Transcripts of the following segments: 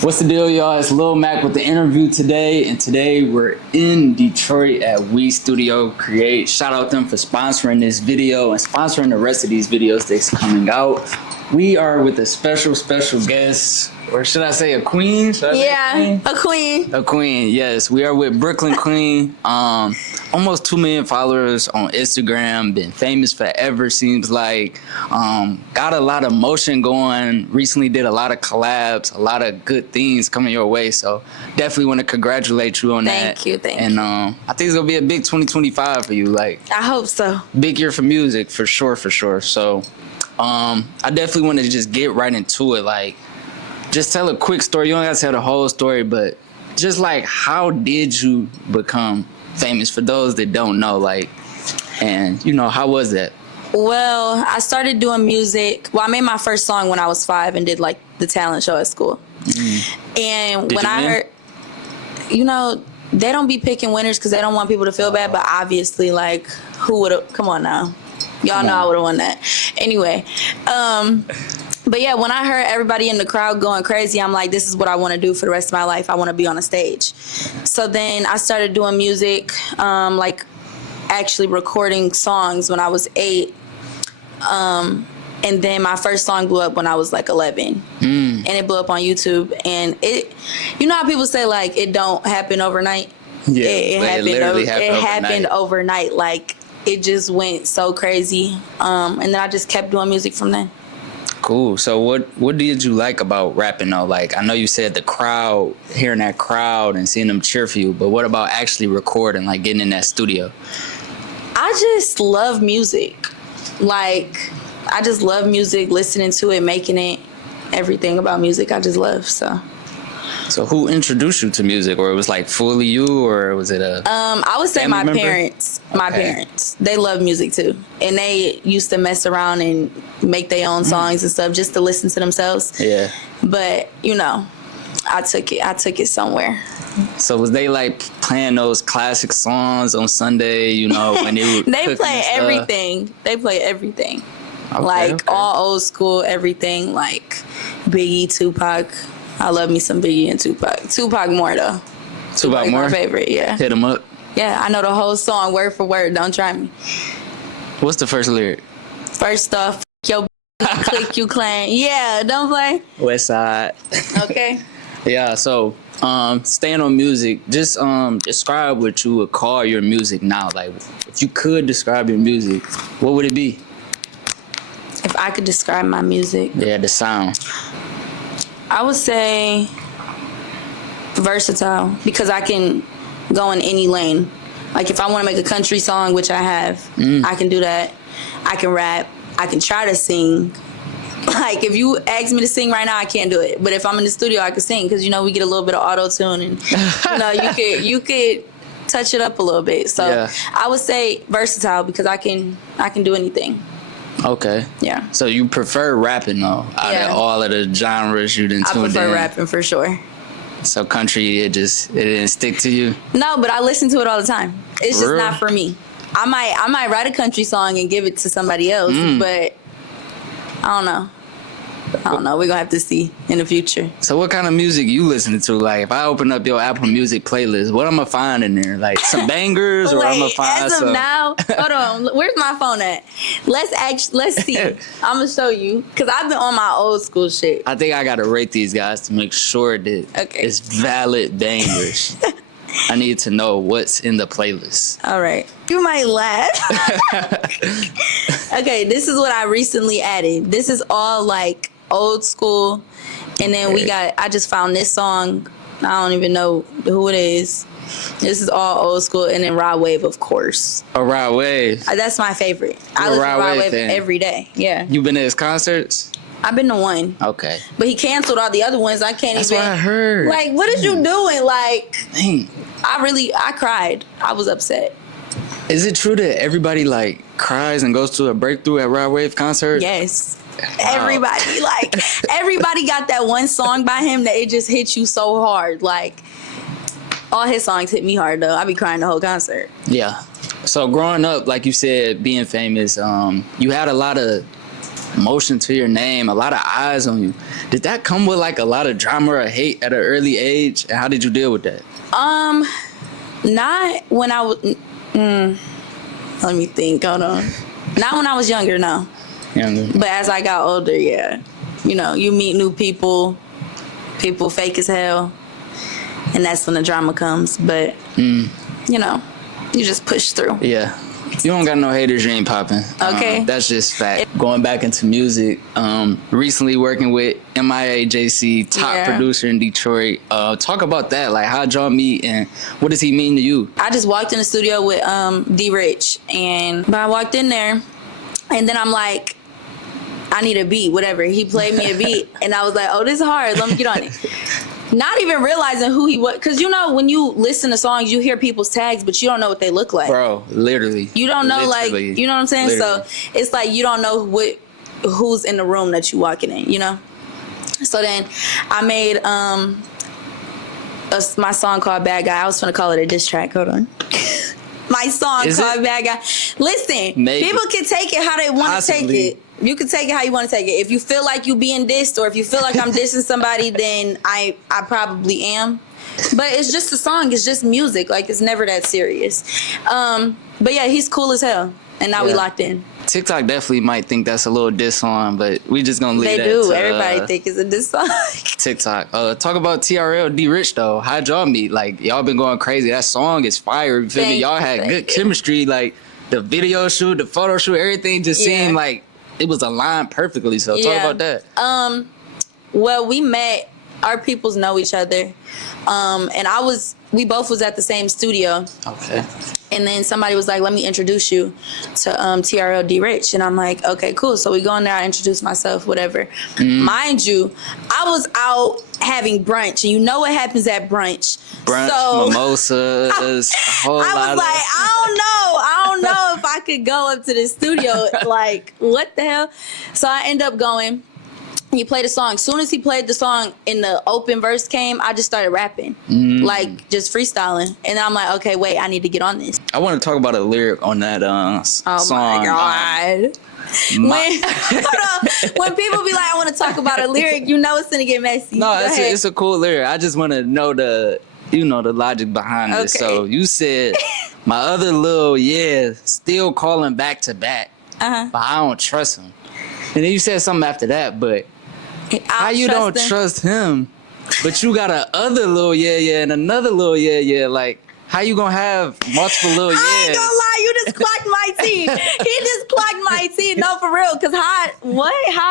What's the deal, y'all? It's Lil Mac with the interview today, and today we're in Detroit at We Studio Create. Shout out them for sponsoring this video and sponsoring the rest of these videos that's coming out. We are with a special guest, or should I say a queen? A queen. A queen, yes. We are with Brooklyn Queen. Almost 2 million followers on Instagram. Been famous forever, seems like. Got a lot of motion going. Recently did a lot of collabs. A lot of good things coming your way. So definitely want to congratulate you on that. Thank you. And I think it's gonna be a big 2025 for you. Like, I hope so. Big year for music, for sure. So I definitely want to just get right into it. Like, just tell a quick story. You don't have to tell the whole story, but just like, how did you become famous, for those that don't know? Like, and how was that? Well, I started doing music. Well, I made my first song when I was 5 and did like the talent show at school. And when I heard, they don't be picking winners because they don't want people to feel bad. But obviously, like, who would have? Come on now, y'all know I would have won that. Anyway, but yeah, when I heard everybody in the crowd going crazy, I'm like, this is what I want to do for the rest of my life. I want to be on a stage. So then I started doing music, like actually recording songs when I was 8. And then my first song blew up when I was like 11. And it blew up on YouTube. And it, how people say like it don't happen overnight? Yeah, it happened overnight. Like, it just went so crazy. And then I just kept doing music from then. Cool. So what did you like about rapping though? Like, I know you said the crowd, hearing that crowd and seeing them cheer for you, but what about actually recording, like getting in that studio? I just love music. Like, I just love music, listening to it, making it, everything about music I just love. So who introduced you to music? Or it was like fully you, or was it a I would say my member? parents. My parents. They love music too. And they used to mess around and make their own songs and stuff just to listen to themselves. Yeah. But, I took it somewhere. So was they like playing those classic songs on Sunday, when they would They play everything. They play everything. Okay. All old school, everything, like Biggie, Tupac. I love me some Biggie and Tupac. Tupac more though. Tupac more? My favorite, yeah. Hit him up. Yeah, I know the whole song word for word. Don't try me. What's the first lyric? First off, yo, click you clan. Yeah, don't play. West Side. Okay. Yeah, so staying on music, just describe what you would call your music now. Like, if you could describe your music, what would it be? If I could describe my music. Yeah, the sound. I would say versatile, because I can go in any lane. Like, if I want to make a country song, which I have, I can do that. I can rap. I can try to sing. Like, if you ask me to sing right now, I can't do it. But if I'm in the studio, I can sing, because, we get a little bit of auto-tune and, you could touch it up a little bit. So yeah. I would say versatile, because I can do anything. Okay. Yeah. So you prefer rapping though, out of all of the genres you didn't tune in? I prefer rapping for sure. So country, it didn't stick to you? No, but I listen to it all the time. It's just not for me. I might write a country song and give it to somebody else, but I don't know. We're going to have to see in the future. So what kind of music you listening to? Like, if I open up your Apple Music playlist, what I'm going to find in there? Like, some bangers, or I'm going to find as of now, hold on. Where's my phone at? Let's see. I'm going to show you, because I've been on my old school shit. I think I got to rate these guys to make sure that it's valid bangers. I need to know what's in the playlist. All right. You might laugh. Okay, this is what I recently added. This is all like old school. And then I just found this song. I don't even know who it is. This is all old school. And then Rod Wave, of course. Oh, Rod Wave. That's my favorite. I listen to Rod Wave every day. Yeah. You been to his concerts? I've been to one. Okay. But he canceled all the other ones. That's what I heard. Like, what is you doing? Like, I cried. I was upset. Is it true that everybody like cries and goes to a breakthrough at Rod Wave concert? Yes. Wow. Everybody got that one song by him that it just hits you so hard. Like, all his songs hit me hard though. I be crying the whole concert. Yeah. So growing up, like you said, being famous, you had a lot of motion to your name, a lot of eyes on you. Did that come with like a lot of drama or hate at an early age? And how did you deal with that? Not when I was. Let me think. Hold on. Not when I was younger, no. Younger. But as I got older, yeah. You know, you meet new people. People fake as hell, and that's when the drama comes. But you know, you just push through. Yeah. You don't got no haters, you ain't popping. Okay. That's just fact. Going back into music, recently working with JC, top producer in Detroit. Talk about that. Like, how'd y'all meet and what does he mean to you? I just walked in the studio with D Rich, but I walked in there and then I'm like, I need a beat, whatever. He played me a beat and I was like, oh, this is hard. Let me get on it. Not even realizing who he was. Because, you know, when you listen to songs, you hear people's tags, but you don't know what they look like. Bro, literally. You don't know, literally. Like, you know what I'm saying? Literally. So it's like you don't know who's in the room that you walking in, you know? So then I made my song called Bad Guy. I was going to call it a diss track. Hold on. My song called Bad Guy. Listen, people can take it how they want to take it. You can take it how you want to take it. If you feel like you being dissed or if you feel like I'm dissing somebody, then I probably am. But it's just a song. It's just music. Like, it's never that serious. But yeah, he's cool as hell. And now we locked in. TikTok definitely might think that's a little diss song, but we just gonna leave that to... They do. To, everybody think it's a diss song. TikTok. Talk about TRL, D Rich though. How'd y'all meet? Like, y'all been going crazy. That song is fire. You feel me? Y'all had good chemistry. Like, the video shoot, the photo shoot, everything just seemed like it was aligned perfectly. So talk about that. Well, we met. Our peoples know each other. And we both was at the same studio. Okay. And then somebody was like, let me introduce you to TRL D Rich. And I'm like, okay, cool. So we go in there, I introduce myself, whatever. Mind you, I was out having brunch. And you know what happens at brunch. Mimosas, a whole lot I was like, I don't know if I could go up to the studio. Like, what the hell? So I end up going. He played a song. As soon as he played the song and the open verse came, I just started rapping. Like, just freestaling. And I'm like, okay, wait, I need to get on this. I want to talk about a lyric on that song. Oh, my God. When people be like, I want to talk about a lyric, you know it's going to get messy. No, it's a cool lyric. I just want to know the logic behind it. So you said, my other little, still calling back to back. But I don't trust him. And then you said something after that, but how you don't trust him, but you got a other little and another little like, how you gonna have multiple little I ain't gonna lie, you just clocked my T. He just clocked my T. No, for real, because how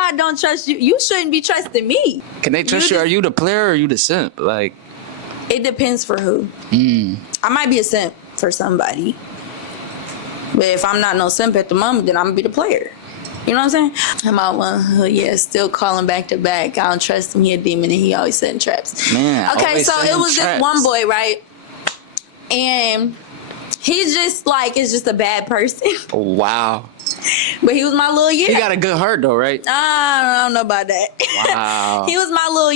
I don't trust you? You shouldn't be trusting me. Can they trust you? Are you the player or are you the simp? Like, it depends for who. I might be a simp for somebody, but if I'm not no simp at the moment, then I'm gonna be the player. You know what I'm saying? I'm out one, still calling back to back. I don't trust him. He a demon and he always setting traps. Man, okay, so it was this one boy, right? And he's just like, it's just a bad person. Wow. But he was my little He got a good heart though, right? I don't know about that. Wow. He was my little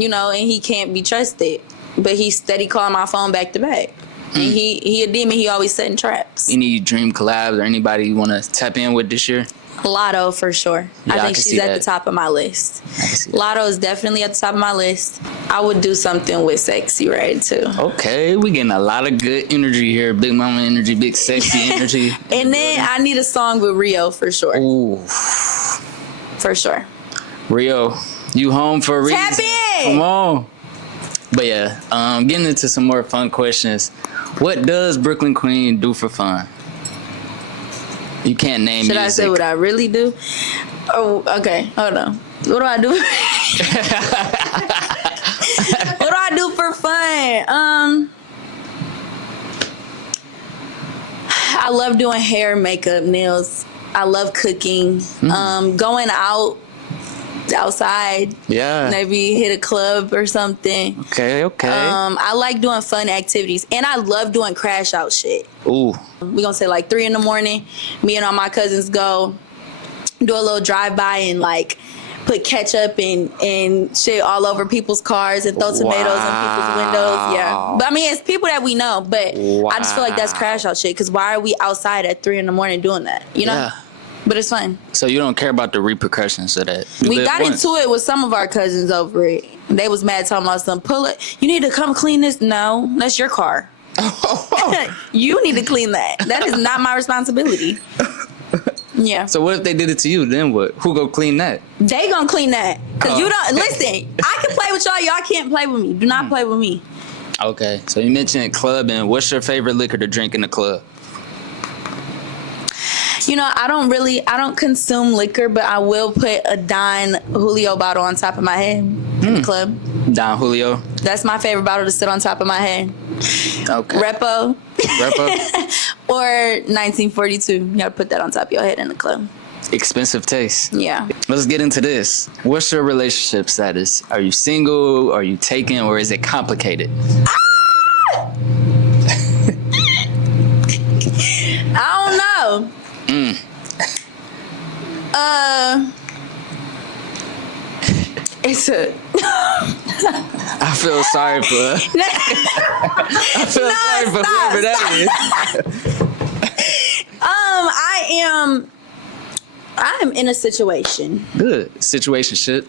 you know, and he can't be trusted. But he steady calling my phone back to back. And he a demon. He always setting traps. Any dream collabs or anybody you want to tap in with this year? Lotto for sure. Yeah, I think she's at the top of my list. Lotto is definitely at the top of my list. I would do something with Sexy Red too. Okay, we getting a lot of good energy here. Big mama energy, big sexy energy. And then I need a song with Rio for sure. Ooh. For sure. Rio, you home for a reason. Tap in! Come on. But yeah, getting into some more fun questions. What does Brooklyn Queen do for fun? You can't name Should music. I say what I really do? Oh, okay. Hold on. What do I do? What do I do for fun? I love doing hair, makeup, nails. I love cooking. Going outside. Yeah. Maybe hit a club or something. Okay. I like doing fun activities. And I love doing crash out shit. Ooh. We gonna say like 3 a.m. Me and all my cousins go do a little drive-by and like put ketchup and shit all over people's cars and throw tomatoes in people's windows. Yeah. But I mean, it's people that we know, but I just feel like that's crash out shit. Because why are we outside at 3 a.m. doing that? You know? but it's fun. So you don't care about the repercussions of that? We got into it with some of our cousins over it. They was mad talking about something. Pull it. You need to come clean this. No, that's your car. You need to clean that. That is not my responsibility. Yeah. So what if they did it to you? Then what? Who go clean that? They gonna clean that. Cause you don't listen. I can play with y'all. Y'all can't play with me. Do not play with me. Okay. So you mentioned club, and what's your favorite liquor to drink in the club? You know, I don't consume liquor, but I will put a Don Julio bottle on top of my head in the club. Don Julio. That's my favorite bottle to sit on top of my head. Okay. Repo. Or 1942. You gotta put that on top of your head in the club. Expensive taste. Yeah. Let's get into this. What's your relationship status? Are you single? Are you taken? Or is it complicated? I don't know. It's a. I feel sorry for her. I feel sorry for whoever that is. I am in a situation. Good. Situation shit.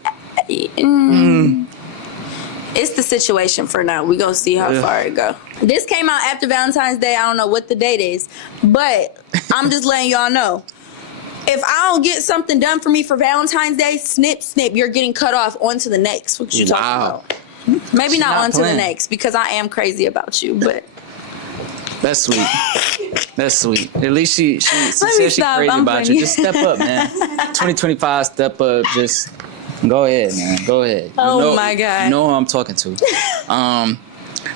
It's the situation for now. We gonna see how far it go. This came out after Valentine's Day. I don't know what the date is, but I'm just letting y'all know. If I don't get something done for me for Valentine's Day, snip, snip, you're getting cut off. On to the next. What you talking about? Maybe not on to the next, because I am crazy about you, but. That's sweet. That's sweet. At least she said she's crazy about you. Just step up, man. 2025, step up. Just go ahead, man. Go ahead. Oh my God. You know who I'm talking to.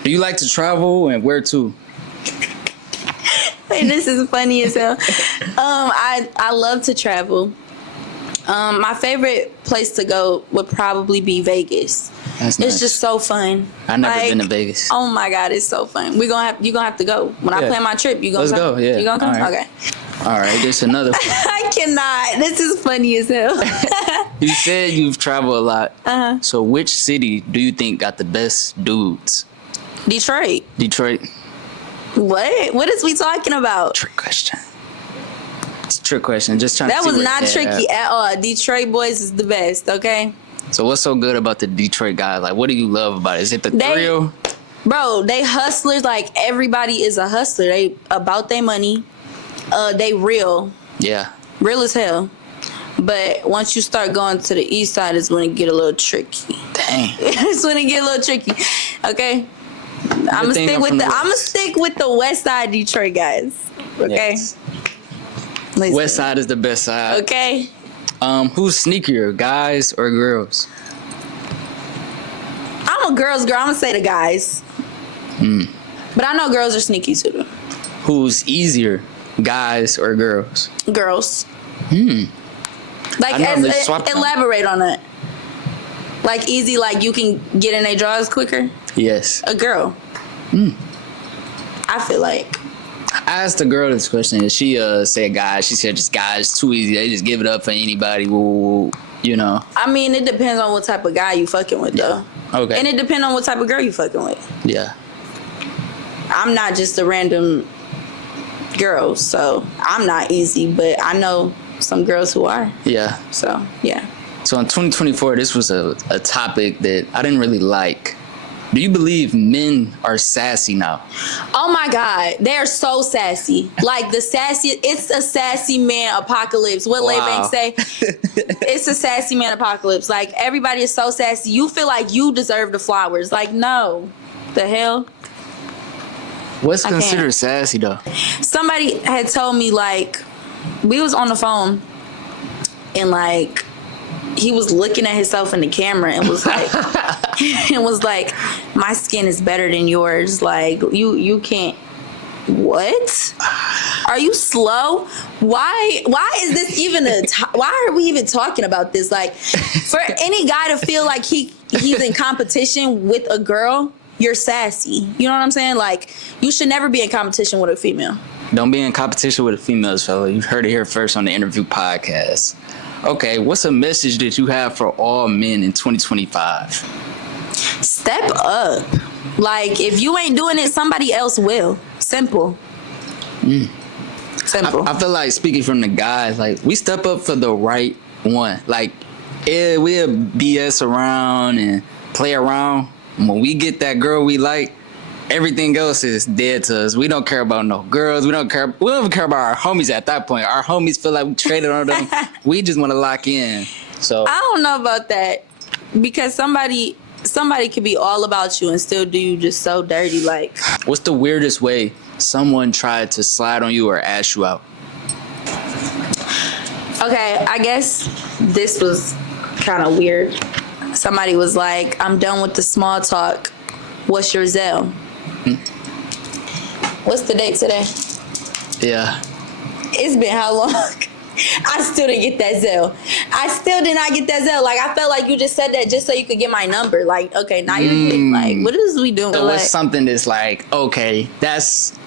Do you like to travel, and where to? Hey, this is funny as hell. I love to travel. My favorite place to go would probably be Vegas. That's nice. It's just so fun. I've never been to Vegas. Oh my God, it's so fun. You gonna have to go. When I plan my trip, you gonna Let's come? go, yeah. You gonna come? All right. Okay. All right, there's another one. I cannot. This is funny as hell. You said you've traveled a lot. So which city do you think got the best dudes? Detroit. Detroit. What? What is we talking about? Trick question. It's a trick question. Just trying That to see was not tricky at all. Detroit boys is the best, okay? So what's so good about the Detroit guys? Like, what do you love about it? Is it the thrill? Bro, they hustlers. Like, everybody is a hustler. They about their money. They real. Yeah. Real as hell. But once you start going to the east side, it's when it get a little tricky. Dang. It's when it get a little tricky. Okay? I'm gonna stick with the west side Detroit guys. Okay? Yes. West side is the best side. Okay? Who's sneakier, guys or girls? I'm a girl's girl. I'm gonna say the guys. But I know girls are sneaky too. Who's easier, guys or girls? Girls. Like, elaborate on that. Like, easy, like you can get in their drawers quicker? Yes. A girl. I feel like. I asked the girl this question, and she said guys. She said just guys, too easy. They just give it up for anybody. You know. I mean, it depends on what type of guy you fucking with, though. Okay. And it depends on what type of girl you fucking with. Yeah. I'm not just a random girl, so I'm not easy, but I know some girls who are. Yeah. So, yeah. So in 2024, this was a topic that I didn't really like. Do you believe men are sassy now? Oh my God, they are so sassy. Like it's a sassy man apocalypse. What Laybank say? It's a sassy man apocalypse. Like, everybody is so sassy. You feel like you deserve the flowers. Like, no, the hell. What's considered sassy though? Somebody had told me, like, we was on the phone and like he was looking at himself in the camera and was like, my skin is better than yours. Like, you can't. What? Are you slow? Why is this even why are we even talking about this? Like, for any guy to feel like he's in competition with a girl, you're sassy. You know what I'm saying? Like, you should never be in competition with a female. Don't be in competition with the females, fella. You heard it here first on the Interview podcast. Okay, what's a message that you have for all men in 2025? Step up. Like, if you ain't doing it, somebody else will. Simple. Simple. I feel like, speaking from the guys, like, we step up for the right one. Like, yeah, we'll BS around and play around. When we get that girl we like, everything else is dead to us. We don't care about no girls. We don't even care about our homies at that point. Our homies feel like we traded on them. We just want to lock in. So I don't know about that, because somebody could be all about you and still do you just so dirty. Like, what's the weirdest way someone tried to slide on you or ask you out? okay, I guess this was kind of weird. Somebody was like, I'm done with the small talk. What's your Zelle? What's the date today? Yeah. It's been how long? I still didn't get that Zelle. I still did not get that Zelle. Like, I felt like you just said that just so you could get my number. Like, okay, now you're getting, like, what is we doing? So like, what's something that's like, okay, that's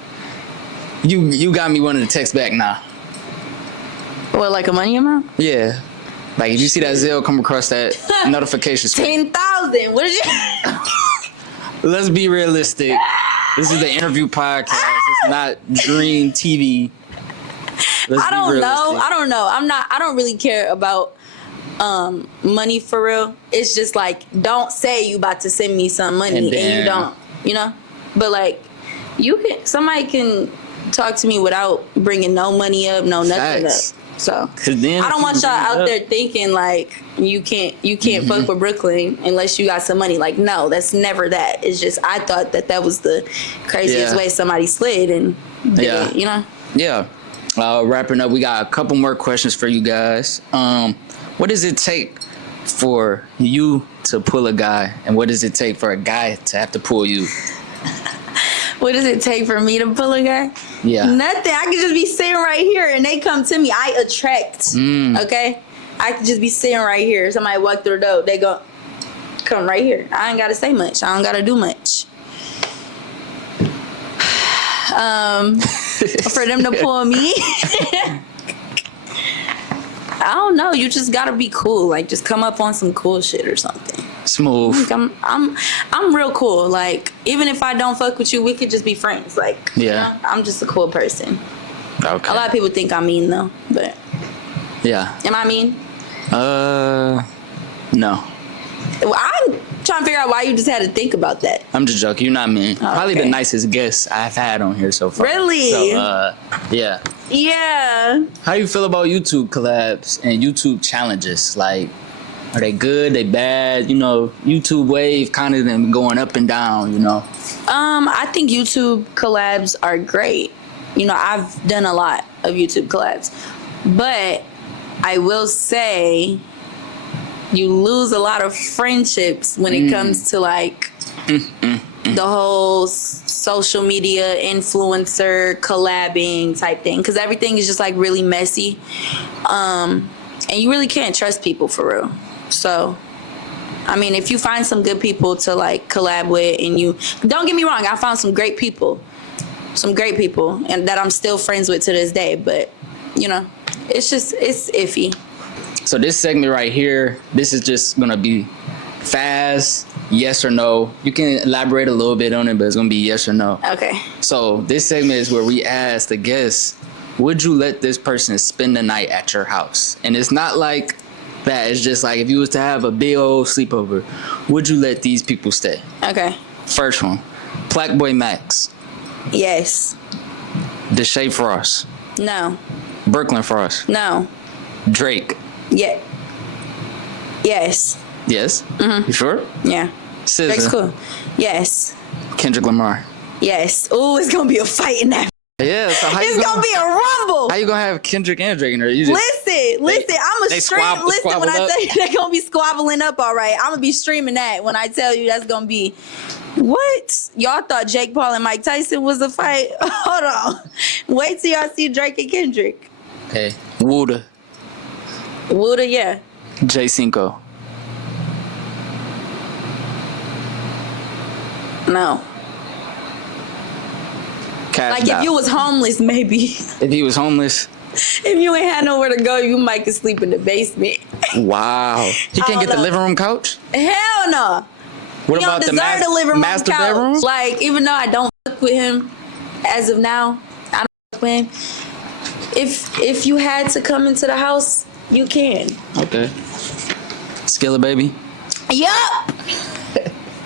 you got me wanting to text back now. What, like a money amount? Yeah. Like, if you see that Zelle come across that notification screen. 10,000. What is your? Let's be realistic. This is the interview podcast. It's not Dream TV. I don't know. I don't really care about money for real. It's just like, don't say you about to send me some money and you don't, you know? But like, somebody can talk to me without bringing no money up, no nothing up. So then I don't want y'all out there thinking like you can't fuck with Brooklyn unless you got some money. Like, no, that's never that. It's just, I thought that was the craziest way somebody slid and did it, you know? Yeah. Wrapping up, we got a couple more questions for you guys. What does it take for you to pull a guy, and what does it take for a guy to have to pull you? What does it take for me to pull a guy? Yeah. Nothing. I could just be sitting right here and they come to me. I attract. Okay? I could just be sitting right here. Somebody walk through the door. They go, come right here. I ain't got to say much. I don't got to do much. For them to pull me, I don't know. You just got to be cool. Like, just come up on some cool shit or something. Smooth. Like, I'm real cool. Like, even if I don't fuck with you, we could just be friends. Like, you know, I'm just a cool person. Okay. A lot of people think I'm mean though, but yeah. Am I mean? No. Well, I'm trying to figure out why you just had to think about that. I'm just joking. You're not mean. Probably the nicest guest I've had on here so far. Really? So, yeah. Yeah. How do you feel about YouTube collabs and YouTube challenges? Like, are they good? They bad? You know, YouTube wave kind of them going up and down, you know? I think YouTube collabs are great. You know, I've done a lot of YouTube collabs. But I will say you lose a lot of friendships when it comes to like the whole social media influencer collabing type thing, because everything is just like really messy, and you really can't trust people for real. So I mean, if you find some good people to like collab with, and you don't get me wrong, I found some great people and that I'm still friends with to this day, but you know, it's iffy. So this segment right here, this is just gonna be fast, yes or no. You can elaborate a little bit on it, but it's gonna be yes or no. Okay. So this segment is where we ask the guests, would you let this person spend the night at your house? And it's not like that. It's just like, if you was to have a big old sleepover, would you let these people stay? Okay. First one, Black Boy Max. Yes. Deshae Frost. No. Brooklyn Frost. No. Drake. Yeah. Yes. Yes? Mm-hmm. You sure? Yeah. SZA. Drake's cool. Yes. Kendrick Lamar. Yes. Oh, it's gonna be a fight in that. Yeah, so it's gonna be a rumble. How you gonna have Kendrick and Drake in there? You just, listen. I'm a stream. Listen, when I tell you they're gonna be squabbling up, all right. I'm gonna be streaming that when I tell you that's gonna be. What? Y'all thought Jake Paul and Mike Tyson was a fight? Hold on. Wait till y'all see Drake and Kendrick. Okay. Wooda, yeah. JAYCINCO. No. Cash like, if you was homeless, maybe. If he was homeless. If you ain't had nowhere to go, you might could sleep in the basement. Wow. He can't get the living room couch? Hell no. What he about don't the deserve the living room master couch. bedroom? Like, even though I don't fuck with him as of now, I don't fuck with him. if you had to come into the house, you can. Okay. Skilla, baby. Yup.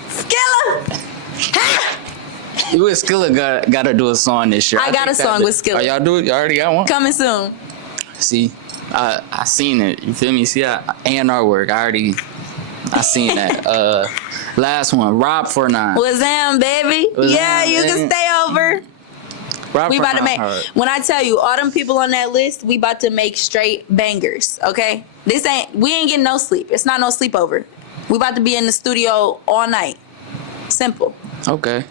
Skilla. You and Skilla gotta do a song this year. I got a song with Skilla. Oh, y'all do it? Y'all already got one? Coming soon. See, I seen it. You feel me? See, A&R work. I seen that. Last one, Rob 49. What's up, baby? Yeah, you can stay over. Rob We about to make. hard. When I tell you, all them people on that list, we about to make straight bangers. Okay, we ain't getting no sleep. It's not no sleepover. We about to be in the studio all night. Simple. Okay.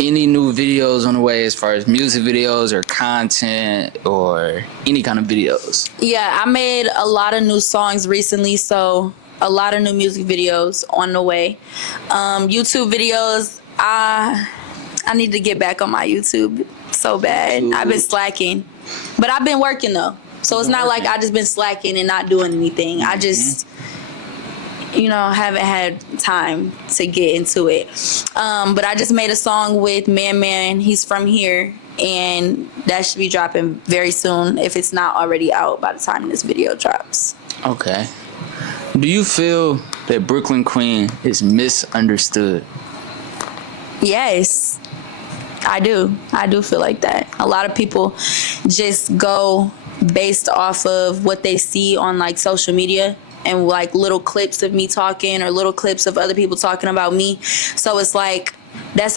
Any new videos on the way as far as music videos or content or any kind of videos? Yeah, I made a lot of new songs recently, so a lot of new music videos on the way. YouTube videos, I need to get back on my YouTube so bad. I've been slacking, but I've been working though. So it's not like I just been slacking and not doing anything. I just, haven't had time to get into it. But I just made a song with Man. He's from here, and that should be dropping very soon if it's not already out by the time this video drops. Okay. Do you feel that Brooklyn Queen is misunderstood? Yes, I do. I do feel like that. A lot of people just go based off of what they see on like social media and like little clips of me talking or little clips of other people talking about me. So it's like, that's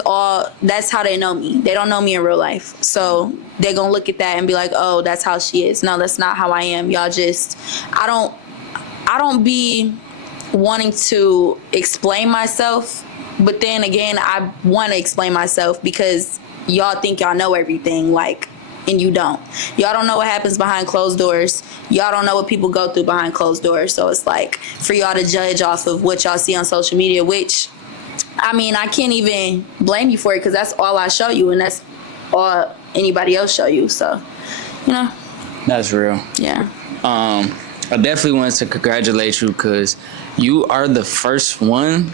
how they know me. They don't know me in real life. So they're going to look at that and be like, oh, that's how she is. No, that's not how I am. Y'all just, I don't be wanting to explain myself, but then again, I want to explain myself because y'all think y'all know everything, like, and you don't. Y'all don't know what happens behind closed doors. Y'all don't know what people go through behind closed doors. So it's like for y'all to judge off of what y'all see on social media, which, I mean, I can't even blame you for it because that's all I show you and that's all anybody else show you. So, That's real. Yeah. I definitely wanted to congratulate you because you are the first one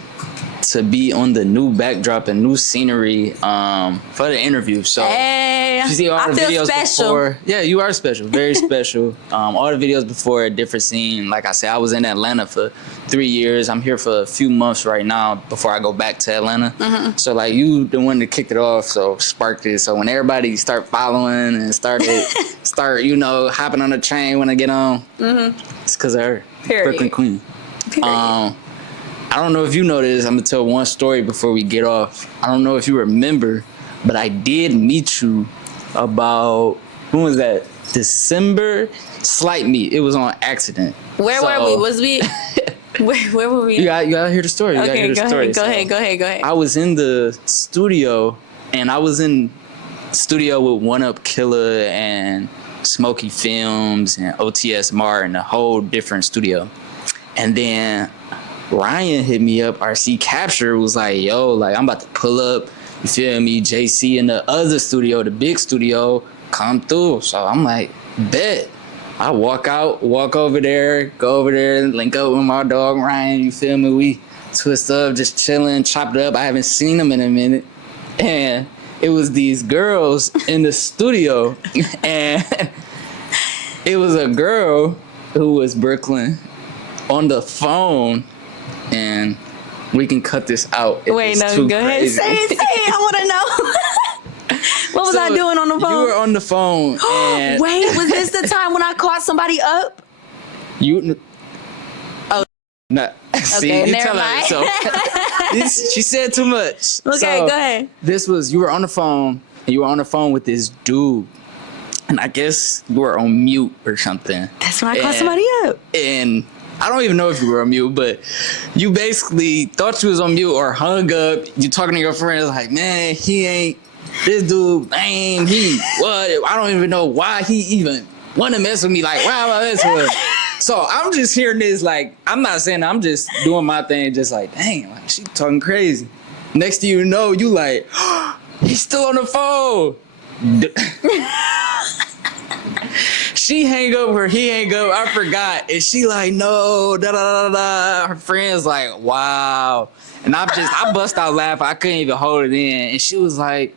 to be on the new backdrop and new scenery for the interview. So hey, you see all I the feel videos special. before. Yeah, you are special, very special. All the videos before a different scene. Like I said, I was in Atlanta for 3 years. I'm here for a few months right now before I go back to Atlanta. Mm-hmm. So like you the one that kicked it off, so sparked it. So when everybody start following and start hopping on the train when I get on, it's because of her. Period. Brooklyn Queen. Period. I don't know if you know this. I'm going to tell one story before we get off. I don't know if you remember, but I did meet you about, when was that? December? Slight meet. It was on accident. Where were we? Was we? Where were we? You got to hear the story. Okay, go ahead. I was in the studio, and I was in studio with One Up Killer and Smokey Films and OTS Martin, a whole different studio. And then Ryan hit me up. RC Capture was like, yo, like I'm about to pull up. You feel me? JC in the other studio, the big studio, come through. So I'm like, bet. I walk over there, go over there, link up with my dog Ryan. You feel me? We twist up, just chilling, chop it up. I haven't seen them in a minute. And it was these girls in the studio. And it was a girl who was Brooklyn on the phone. And we can cut this out. Wait, no, go ahead. Say it. I want to know. What was I doing on the phone? You were on the phone. And wait, was this the time when I caught somebody up? Oh. Nah. See, okay, you never tell mind. her. So, she said too much. Okay, so, go ahead. You were on the phone, and you were on the phone with this dude. And I guess you were on mute or something. That's when I caught somebody up. And I don't even know if you were on mute, but you basically thought you was on mute or hung up. You talking to your friends like, man, this dude, lame, I don't even know why he even want to mess with me. Like, why am I messing with him? So I'm just hearing this, like, I'm not saying I'm just doing my thing, just like, dang, like, she talking crazy. Next thing you know, you like, he's still on the phone. She hang up or he hang up, I forgot. And she like, no, da-da-da-da. Her friend's like, wow. And I bust out laughing. I couldn't even hold it in. And he was like,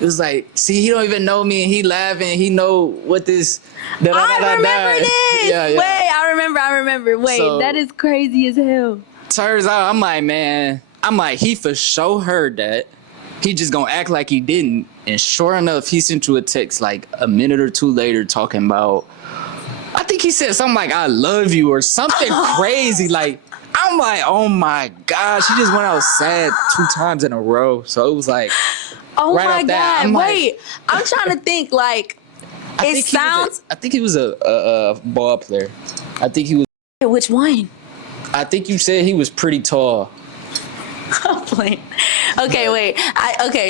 It was like, see, he don't even know me, and he laughing. He know what this. I remember this. Yeah. Wait, I remember. Wait, So, that is crazy as hell. Turns out, I'm like, man, he for sure heard that. He just gonna act like he didn't. And sure enough, he sent you a text like a minute or two later talking about, I think he said something like, I love you or something crazy. Like, I'm like, oh my gosh, he just went out sad 2 times in a row. So it was like, oh right my off that, God. I'm like, wait, I'm trying to think like, I think he was a ball player. I think he was. Which one? I think you said he was pretty tall. I'm playing. Okay, wait.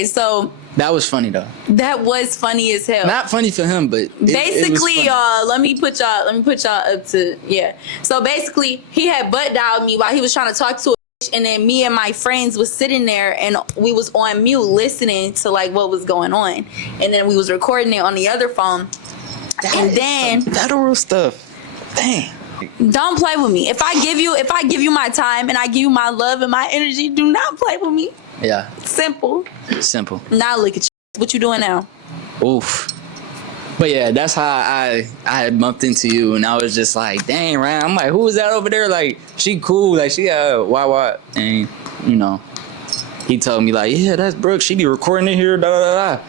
So that was funny though. That was funny as hell. Not funny for him, but basically, y'all. Let me put y'all up to So basically, he had butt dialed me while he was trying to talk to a bitch, and then me and my friends was sitting there, and we was on mute listening to like what was going on, and then we was recording it on the other phone. And then federal stuff. Dang. Don't play with me. If I give you my time and I give you my love and my energy, do not play with me. Yeah. Simple. Now look at you. What you doing now? Oof. But yeah, that's how I had bumped into you, and I was just like, dang, Ryan. I'm like, who is that over there? Like, she cool. Like, she what? And he told me like, yeah, that's Brooke. She be recording it here. Da da da.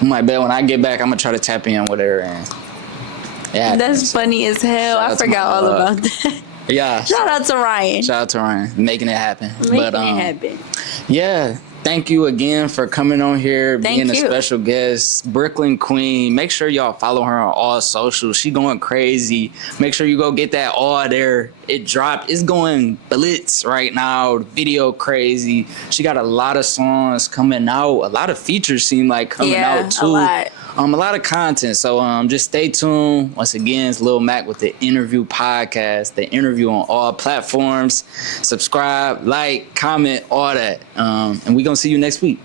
I'm like, bet when I get back, I'm gonna try to tap in with her. And yeah, that's funny as hell. I forgot all about that. Yeah. Shout out to Ryan. Making it happen. Making it happen. Yeah. Thank you again for coming on here, being a special guest. Brooklyn Queen. Make sure y'all follow her on all socials. She going crazy. Make sure you go get that all there. It dropped. It's going blitz right now. The video crazy. She got a lot of songs coming out. A lot of features seem like coming out too. A lot of content. So just stay tuned. Once again, it's Lil Mac with the Interview Podcast. The Interview on all platforms. Subscribe, like, comment, all that. And we gonna see you next week.